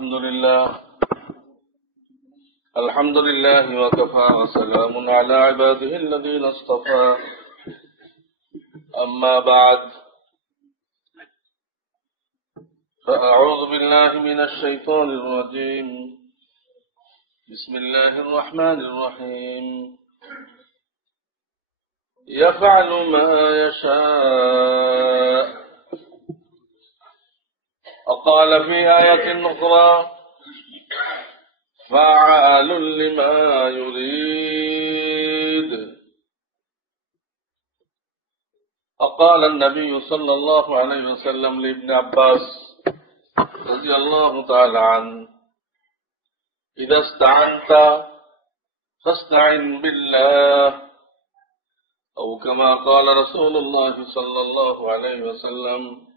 الحمد لله وكفى وسلام على عباده الذين اصطفى أما بعد فأعوذ بالله من الشيطان الرجيم بسم الله الرحمن الرحيم يفعل ما يشاء وقال في آية أخرى فعال لما يريد وقال النبي صلى الله عليه وسلم لابن عباس رضي الله تعالى عنه إذا استعنت فاستعن بالله أو كما قال رسول الله صلى الله عليه وسلم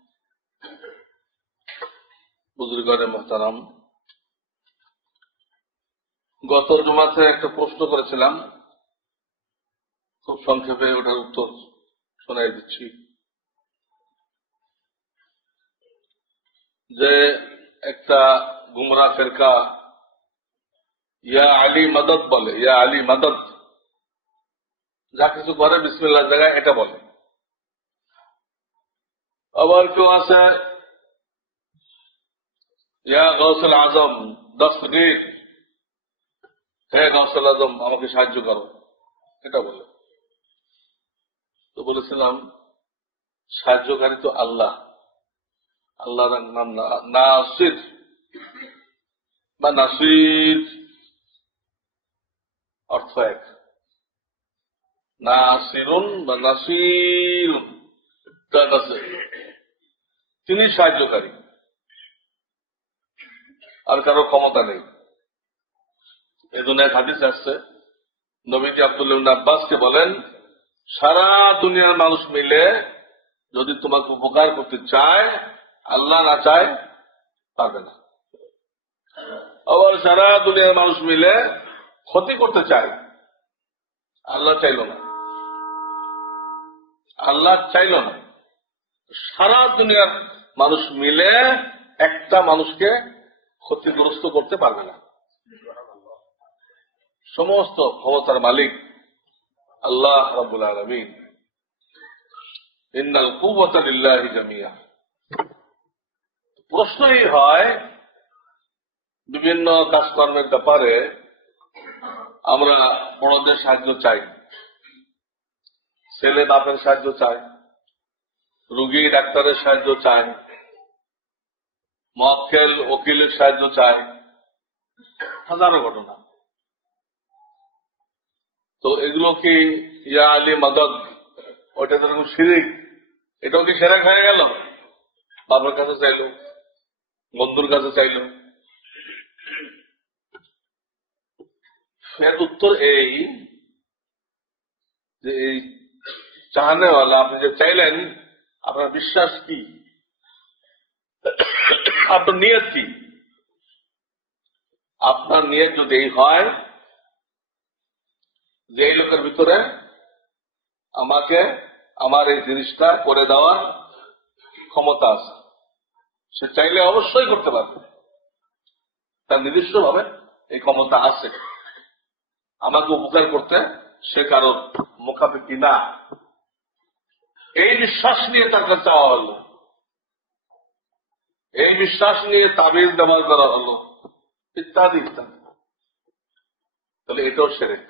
বুজুর্গানে মুহতারাম, গত জুমাতে একটা প্রশ্ন করেছিলাম, খুব সংক্ষেপে ওটার উত্তর শোনাই দিচ্ছি। যে একটা গুমরা ফেরকা ইয়া আলী মদদ বলে, ইয়া আলী মদদ, যা কিছু করে বিসমিল্লাহ জায়গায় এটা বলে। আবার কেউ আছে ইয়া গৌসুল আজম দস্তগীর, হে গৌসুল আজম আমাকে সাহায্য করো, এটা বলে। তো বলেছিলাম সাহায্যকারী তো আল্লাহ, আল্লাহর নাম নাসির বা নাসির অর্থ এক, নাসিরুন বা নাসিরুন, তিনি সাহায্যকারী, আর কারো ক্ষমতা নেই। এই জন্য এক হাদিস আসছে, নবীজি আব্দুল্লাহ ইবনে আব্বাসকে বলেন, সারা দুনিয়ার মানুষ মিলে যদি তোমাকে উপকার করতে চায়, আল্লাহ না চায় পারবে না। আবার সারা দুনিয়ার মানুষ মিলে ক্ষতি করতে চায়, আল্লাহ চাইল না, আল্লাহ চাইল না। সারা দুনিয়ার মানুষ মিলে একটা মানুষকে ক্ষতিগ্রস্ত করতে পারবে না। সমস্ত ক্ষমতার মালিক আল্লাহ রাব্বুল আলামিন। ইন্নাল কুওয়াতা লিল্লাহি জামিয়া। প্রশ্নই হয়, বিভিন্ন কাজকর্মের ব্যাপারে আমরা বড়দের সাহায্য চাই, ছেলে বাপের সাহায্য চাই, রোগী ডাক্তারের সাহায্য চাই, মক্কেল ওকিলের সাহায্য চাই, হাজারো ঘটনা। তো এগুলো কি ইয়া আলী মাদদ, ওইটা তো শিরিক, এটাও কি শিরক হয়ে গেল? বাবার কাছে চাইলো, বন্ধুর কাছে চাইলো। এর উত্তর এই যে এই চাহানেওয়ালা, আপনি যে চাইলেন, আপনার বিশ্বাস কি, আপনার নিয়ত কি? আপনার নিয়ত যদি এই হয় যে এই লোকের ভিতরে আমাকে আমার এই জিনিসটা করে দেওয়ার ক্ষমতা আছে, সে চাইলে অবশ্যই করতে পারবে, তার নির্দিষ্ট ভাবে এই ক্ষমতা আছে আমাকে উপকার করতে, সে কারো মুখাপেক্ষি না, এই বিশ্বাস নিয়ে তার কাছে চাওয়া হলো, এই বিশ্বাস নিয়ে তাবিজ ব্যবহার করা হলো, ইত্যাদি ইত্যাদি। তাহলে এটাও শিরক,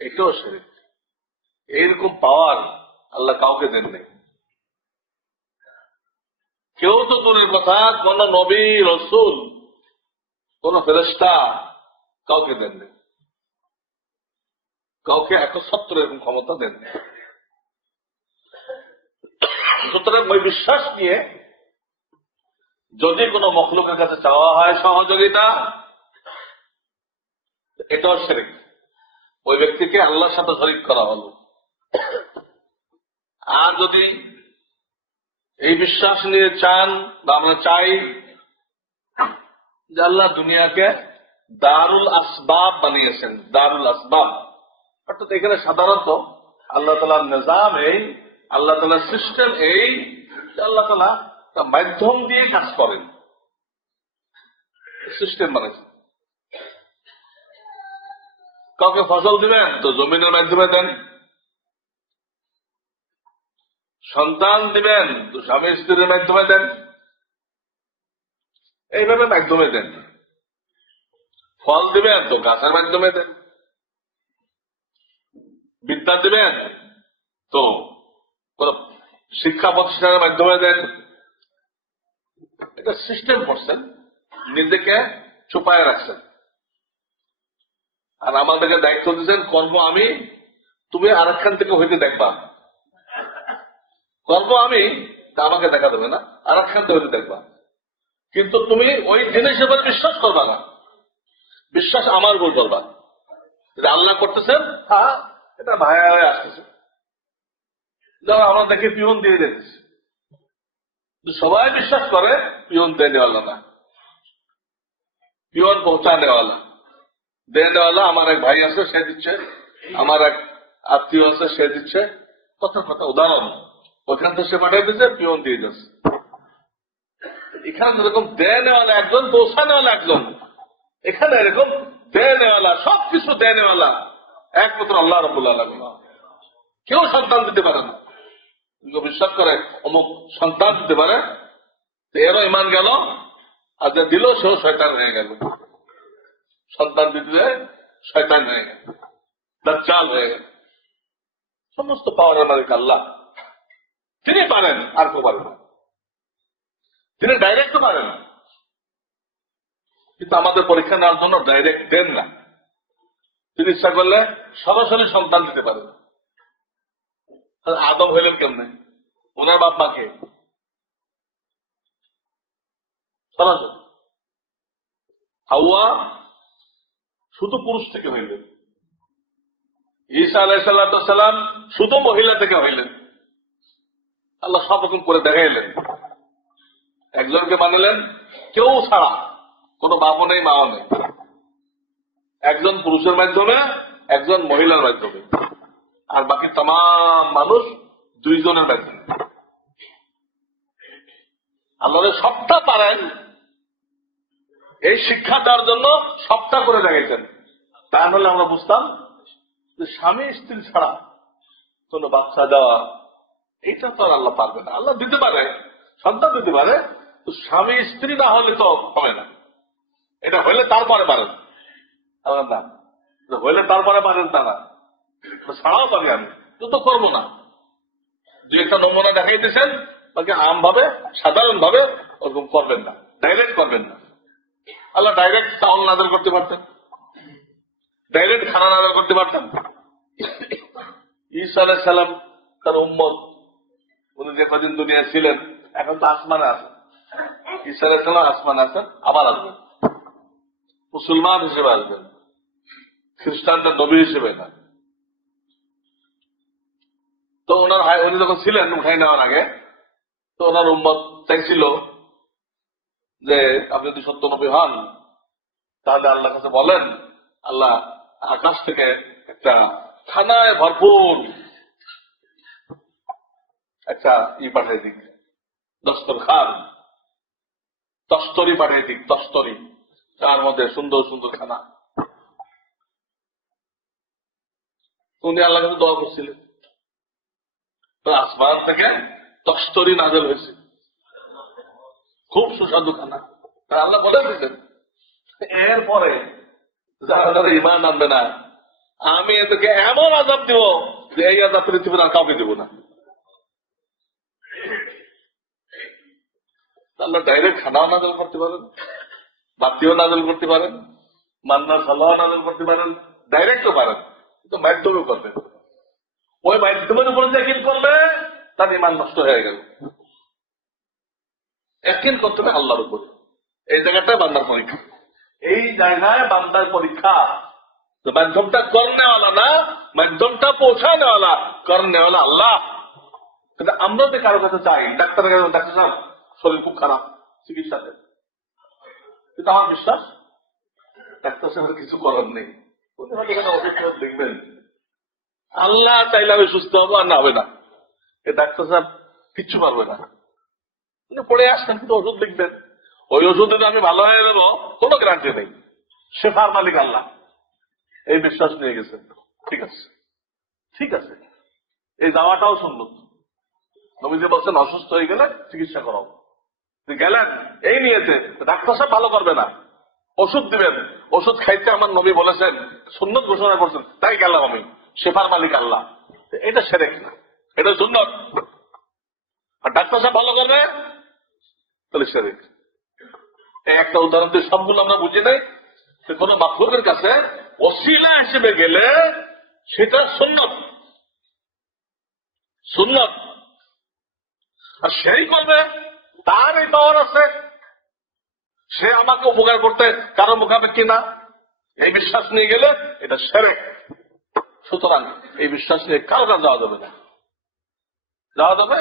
এটাও শিরক। এইরকম পাওয়ার আল্লাহ কাউকে দেন নাই। কেউ তো দূরের কথা, কোন নবী রাসূল, কোন ফেরেশতা কাউকে দেন নাই, কাউকে 170 এরকম ক্ষমতা দেন নাই। সুতরাং ওই বিশ্বাস নিয়ে যদি কোনো মখলুকের কাছে চাওয়া হয় সহযোগিতা, এটাও শিরক, ওই ব্যক্তিকে আল্লাহর সাথে শরীক করা হলো। আর যদি এই বিশ্বাস নিয়ে চান বা আমরা চাই যে আল্লাহ দুনিয়াকে দারুল আসবাব বানিয়েছেন, দারুল আসবাব অর্থাৎ এখানে সাধারণত আল্লাহ তাআলার নিজাম এই, আল্লাহ তাআলার সিস্টেম এই, আল্লাহ তাআলা মাধ্যম দিয়ে কাজ করেন। সিস্টেম বানাইছে। কাউকে ফসল দিবেন তো জমিনের মাধ্যমে দেন, সন্তান দিবেন তো স্বামী স্ত্রীর মাধ্যমে দেন, এইভাবে মাধ্যমে দেন। ফল দিবেন তো গাছের মাধ্যমে দেন, বিদ্যা দিবেন তো কোন শিক্ষা প্রতিষ্ঠানের মাধ্যমে দেন। এটা সিস্টেম করছেন, নিজেকে ছুপায় রাখছেন। আর আমাদেরকে দায়িত্ব দিচ্ছেন, কর্ম আমি, তুমি আরেকখান থেকে হইতে দেখবা। কর্ম আমি, তা আমাকে দেখা দেবে না, আরেকখান থেকে হইতে দেখবা। কিন্তু তুমি ওই জিনিসের উপরে বিশ্বাস করবা না, বিশ্বাস আমার উপর করবা। যদি আল্লাহ করতেছেন, হ্যাঁ এটা ভায়া হয়ে আসতেছে। যেমন আমরা দেখি পিয়ন দিয়ে দিতেছি, সবাই বিশ্বাস করে পিয়ন দেনেওয়ালা না, পিয়ন পৌঁছানেওয়ালা। দেনেওয়ালা আমার এক ভাই আছে, সে দিচ্ছে, আমার এক আত্মীয় আছে, সে দিচ্ছে। কথা কথা উদাহরণ, ওখান থেকে সে পাঠিয়ে দিচ্ছে, পিয়ন দিয়ে যাচ্ছে। এখানে যেরকম দেনেওয়ালা একজন, পৌঁছানেওয়ালা একজন, এখানে এরকম দেনেওয়ালা, সবকিছু দেনেওয়ালা একমাত্র আল্লাহ রাব্বুল আলামিন। কেউ সন্তান দিতে পারে না। বিশ্বাস করে অমুক সন্তান দিতে পারে, এরও ইমান গেল, আর যা দিল সেও শয়তান হয়ে গেল। সন্তান দিতে শয়তান হয়ে গেল, দাজ্জাল হয়ে গেল। সমস্ত পাওয়ার মালিক আল্লাহ, তিনি পারেন, আর কেউ পারেন না। তিনি ডাইরেক্ট পারেন, কিন্তু আমাদের পরীক্ষা নেওয়ার জন্য ডাইরেক্ট দেন না। তিনি ইচ্ছা করলে সরাসরি সন্তান দিতে পারেন। আদম হইলেন কেমনে? ওনার বাপ মাকে সরাসরি। হাওয়া শুধু পুরুষ থেকে হইলেন। ঈসা আলাইহিসসালাম শুধু মহিলা থেকে হইলেন। আল্লাহ সব রকম করে দেখাইলেন। একজনকে বানালেন কেউ ছাড়া, কোনো বাপও নেই মাও নেই। একজন পুরুষের মাধ্যমে, একজন মহিলার মাধ্যমে, আর বাকি তাম মানুষ দুইজনের মাধ্যমে। আল্লাহ সবটা পারেন, এই শিক্ষা দেওয়ার জন্য সবটা করে দেখাইছেন। তা নাহলে আমরা বুঝতাম যে স্বামী স্ত্রী ছাড়া কোন বাচ্চা দেওয়া, এটা তো আর আল্লাহ পারবে না। আল্লাহ দিতে পারে, সন্তান দিতে পারে, তো স্বামী স্ত্রী না হলে তো হবে না। এটা হইলে তারপরে পারেন, না হইলে তারপরে পারেন তা না, ছাড়াও পারি আমি, তো করবো না। যে একটা নমুনা দেখাই দিয়েছেন, বাকি আমভাবে সাধারণ ভাবে ওরকম করবেন না, ডাইরেক্ট করবেন না। আল্লাহ ডাইরেক্ট চাউল নাজল করতে পারতেন, ডাইরেক্ট খানা নাজল করতে পারতেন। ঈসা আলাইহিস সালাম তার উম্মত, উনি যে কদিন দুনিয়া ছিলেন, এখন তো আসমানে আছেন। ঈসা আলাইহিস সালাম আসমানে আছেন, আবার আসবেন, মুসলমান হিসেবে আসবেন, খ্রিস্টানদের নবী হিসেবে না। তো ওনার উনি যখন ছিলেন উঠাই নেওয়ার আগে, তো ওনার উম্মত চাইছিল যে আপনি যদি সত্য নবী হন, তাহলে আল্লাহর কাছে বলেন, আল্লাহ আকাশ থেকে একটা খানায় ভরপুর একটা পাঠাই দিক, দস্তরখান, তস্তরি পাঠাই দিক, তস্তরি, তার মধ্যে সুন্দর সুন্দর খানা। উনি আল্লাহর কাছে দোয়া করছিলেন, তো আসমান থেকে তস্তরি নাজেল হয়েছে, খুব সুস্বাদু খানা। আল্লাহ বলে দিয়েছেন, এরপরে যারা ইমান আনবে না, আমি এদেরকে এমন আযাব দিব যে এই আযাব পৃথিবীর আর কাউকে দিব না। আল্লাহ ডাইরেক্ট খানাও নাজল করতে পারেন, বাতিও নাজল করতে পারেন, মান্নার সালাও নাজল করতে পারেন, ডাইরেক্টও পারেন, কিন্তু মাধ্যমেও করবেন। ওই মাধ্যমের উপরে ইয়াকিন করলে তার ইমান নষ্ট হয়ে গেল। ইয়াকিন করতে হবে আল্লাহর উপরে। এই জায়গাটা বান্দার পরীক্ষা, এই জায়গায় বান্দার পরীক্ষা। মাধ্যমটা করনেওয়ালা না, মাধ্যমটা পৌঁছানেওয়ালা, করনেওয়ালা আল্লাহ। কিন্তু আমরা যে কারো কাছে চাই, ডাক্তারের কাছে, ডাক্তার সাহেব শরীর খুব খারাপ, চিকিৎসা দেন, কিন্তু আমার বিশ্বাস ডাক্তার সাহেবের কিছু করার নেই। ওষুধ দেখবেন, আল্লাহ চাইলে আমি সুস্থ হবো, আর না হবে না, এই ডাক্তার সাহেব কিচ্ছু পারবে না। পড়ে আসছেন, কিন্তু ওষুধ লিখবেন, ওই ওষুধ দিলে আমি ভালো হয়ে যাবো কোনো গ্যারান্টি নেই। শেফার মালিক আল্লাহ, এই বিশ্বাস নিয়ে গেছেন। ঠিক আছে, ঠিক আছে, এই দাওয়াটাও শুনল। নবীজি বলছেন অসুস্থ হয়ে গেলে চিকিৎসা করাও। গেলেন এই নিয়েছে, ডাক্তার সাহেব ভালো করবে না, ওষুধ দিবেন, ওষুধ খাইতে আমার নবী বলেছেন, সুন্নত ঘোষণা করছেন, তাই গেলাম আমি। শেফার মালিক আল্লাহ, এটা শিরক না, এটা সুন্নত। আর ডাক্তার সাহেব ভালো করবে তাহলে শিরক। এই একটা উদাহরণ দিয়ে সবগুলো আমরা বুঝি নাই। কোন মাখলুকের কাছে ওসিলা হিসেবে গেলে সেটা সুন্নত, সুন্নত। আর সেই করবে, তার এই পাওয়ার আছে, সে আমাকে উপকার করতে কারো মুখাপেক্ষি না, এই বিশ্বাস নিয়ে গেলে এটা শিরক। সুতরাং এই বিশ্বাস নিয়ে কারো কাছে যাওয়া যাবে না। যাওয়া যাবে,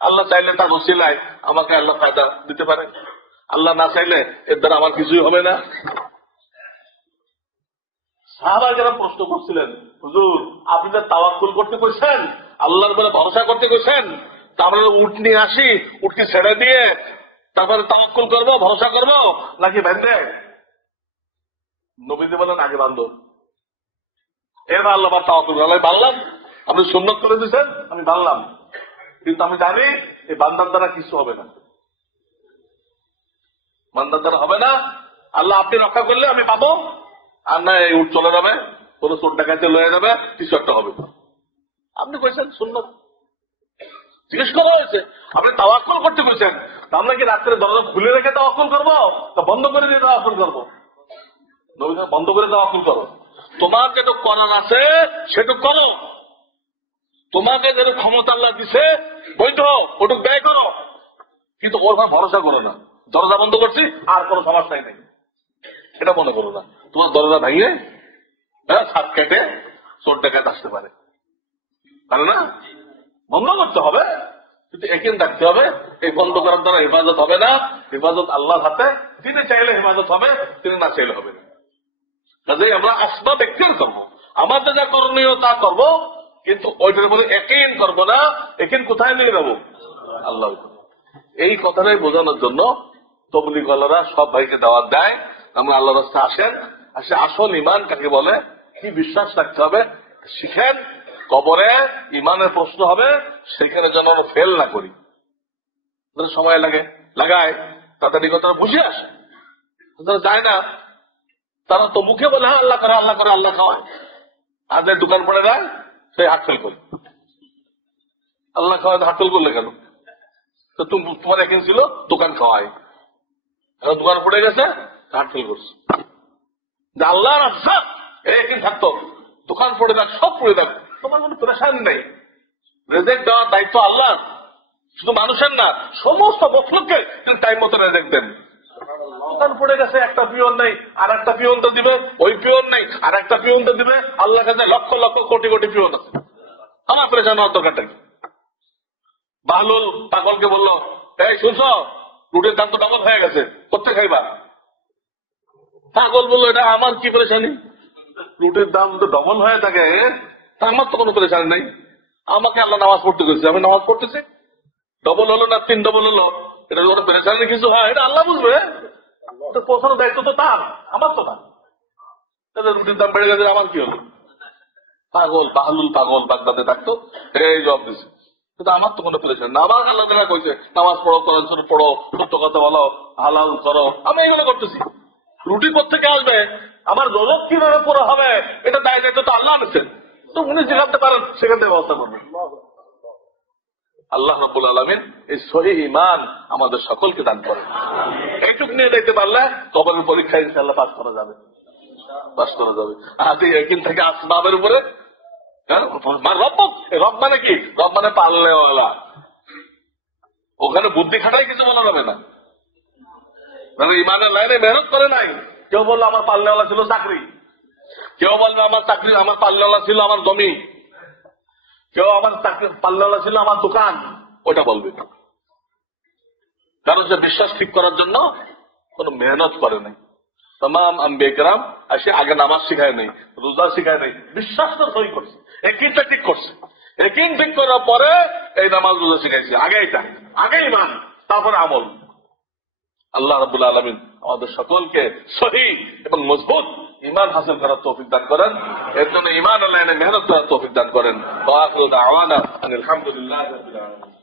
আল্লাহ চাইলে তার ওসিলায় আমাকে আল্লাহ ফায়দা দিতে পারে, আল্লাহ না চাইলে এর দ্বারা আমার কিছুই হবে না। সাহাবায়ে কেরাম প্রশ্ন করছিলেন, হুজুর আপনি তো তাওয়াক্কুল করতে কইছেন, আল্লাহর উপরে ভরসা করতে কইছেন, তারপরে উট নিয়ে আসি, উটকে ছেড়ে দিয়ে তারপরে তাওয়াক্কুল করবো, ভরসা করবো, নাকি বেঁধে? নবীজি বলেন আগে বান্ধব, এবার আল্লাহ তাওয়াক্কুল আল্লাহ বানলাম, আপনি সুন্নত করে দিয়েছেন, আমি বানলাম, কিন্তু আমি জানি এই বান্দার দ্বারা কিছু হবে না, বান্দার দ্বারা হবে না। আল্লাহ আপনি রক্ষা করলে আমি পাবো, আর না এই উঠ চলে যাবে, কোন চোর ডাকাইতে লয়ে যাবে, কিছু একটা হবে। আপনি কইছেন সুন্নত, জিজ্ঞেস করা হয়েছে, আপনি তাওয়াক্কুল করতে কইছেন, আমরা কি রাত্রে দরজা খুলে রেখে তাওয়াক্কুল করবো, তা বন্ধ করে দিয়ে তাওয়াক্কুল করবো? বন্ধ করে তাওয়াক্কুল করো, তোমার যেটুকু করার আছে সেটুকু করো, তোমাকে যেটুকু ক্ষমতা আল্লাহ দিছে বৈধ ওটুকু ব্যয় করো, কিন্তু ওর ভাবে ভরসা করো না। দরজা বন্ধ করছি আর কোনো সমস্যাই নেই, এটা মনে করো না। তোমার দরজা ভেঙে ছাদ কেটে চোর ডাকাত আসতে পারে, তাই না? বন্ধ করতে হবে, কিন্তু একিন রাখতে হবে, এই বন্ধ করার দ্বারা হেফাজত হবে না, হেফাজত আল্লাহর হাতে, তিনি চাইলে হেফাজত হবে, তিনি না চাইলে হবে না। কাজেই আমরা আসবাব এখতিয়ার করবো, আমাদের যা করণীয় তা করবো, কিন্তু ওইটার মধ্যে একিন করবো না। একিন কোথায় নিয়ে যাবো? আল্লাহ। এই কথাটাই বোঝানোর জন্য তবলিগওয়ালারা সব ভাইকে দাওয়াত দেয়, আমরা আল্লাহর রাস্তায় আসেন, আসে আসল ইমান কাকে বলে, কি বিশ্বাস রাখতে হবে শিখেন। কবরে ইমানের প্রশ্ন হবে, সেখানে যেন আমরা ফেল না করি। সময় লাগায় তাড়াতাড়ি কথা বুঝে আসে, তারা যায় না, তারা তো মুখে বলে হ্যাঁ আল্লাহ করে, আল্লাহ করে, আল্লাহ খাওয়ায়, আর যে দোকান পড়ে যায় সে হাটফেল করে, আল্লাহ খাওয়ায় হাটফেল করলে কেন? তো তোমার একদিন ছিল দোকান খাওয়ায়, এখন দোকান পড়ে গেছে হাটফেল করছে। আল্লাহর রাস্তা একদিন থাকতো, দোকান পড়ে যাক, সব পড়ে যাক, তোমার কোনো প্রেশান নেই। রেজেক্ট দেওয়ার দায়িত্ব আল্লাহ, শুধু মানুষের না, সমস্ত মখলুককে তিনি টাইম মতো রেজেক্ট দেন। দোকান পড়ে গেছে, একটা পিওন নেই, আর একটা পিওন তো দিবে, ওই পিওন নেই, আর একটা পিওন তো দিবে, আল্লাহ কাছে লক্ষ লক্ষ কোটি কোটি পিওন আছে, আমার প্রেশান হওয়ার দরকারটা কি? বাহলুল পাগলকে বললো, এই শুনছ রুটির দাম তো ডবল হয়ে গেছে, কোথায় খাইবা? পাগল বললো এটা আমার কি পরেশানি, রুটির দাম তো ডবল হয়ে থাকে, তা আমার তো কোনো পরেশানি নাই, আমাকে আল্লাহ নামাজ পড়তে গেছে, আমি নামাজ পড়তেছি, ডবল হলো না 3 ডবল হলো, এটা কোনো পরেশানি কিছু হয়, এটা আল্লাহ বুঝবে, পৌঁছানোর দায়িত্ব তো তার, আমার তো না। রুটির দাম বেড়ে গেছে, আমার কি হলো? পাগল বাহলুল পাগল বাগদাদে থাকতো, এই জবাব দিছে, কিন্তু আমার তো কোনো পরেশানি না, আমার আল্লাহ দেখা কইছে নামাজ পড়ো, কোরআন শরীফ পড়ো, সত্য কথা বলো, হালাল করো, আমি এগুলো করতেছি। রুটি কোত্থেকে আসবে, আমার রোজক কিভাবে পুরো হবে, এটা দায়িত্ব তো আল্লাহ নিচ্ছেন, তো উনি যেখানে পারেন সেখান থেকে ব্যবস্থা করবেন। আল্লাহ রাব্বুল আলামিন এই সহিহ ঈমান আমাদের সকলকে দান করেন। এইটুক নিয়ে দেখতে পারলে কবরের পরীক্ষায় ইনশাআল্লাহ পাস করা যাবে, পাস করা যাবে। আর একিন থেকে আসবাবের উপরে রব মানে কি? রব মানে পাল্লেওয়ালা, ওখানে বুদ্ধি খাটাই কিছু বলা যাবে না। ইমানের লাইনে মেহনত করে নাই, কেউ বললো আমার পাল্লেওয়ালা ছিল চাকরি, কেউ বলবে আমার চাকরি, আমার পাল্লেওয়ালা ছিল আমার জমি, কেউ আমার পাল্লেওয়ালা ছিল আমার দোকান, ওটা বলবে, কারণ সে বিশ্বাস ঠিক করার জন্য কোন মেহনত করে নাই। तमाम আম্বিয়া কেরাম আসে আগে নামাজ শিখায় নাই, রোজা শিখায় নাই, বিশ্বাস তো সই করছে, একিনটা ঠিক করছে, একিন ঠিক করার পরে এই নামাজ রোজা শিখাইছে, আগে এটা, আগে ইমান, তারপরে আমল। আল্লাহ রাব্বুল আলামিন আমাদের সকলকে সহি এবং মজবুত ঈমান হাসিল করার তৌফিক দান করেন। এর জন্য ঈমান আল্লাহ এনে মেহনত করার তৌফিক দান করেন। ওয়া আখিরু দাওয়ানা আলহামদুলিল্লাহি রাব্বিল আলামিন।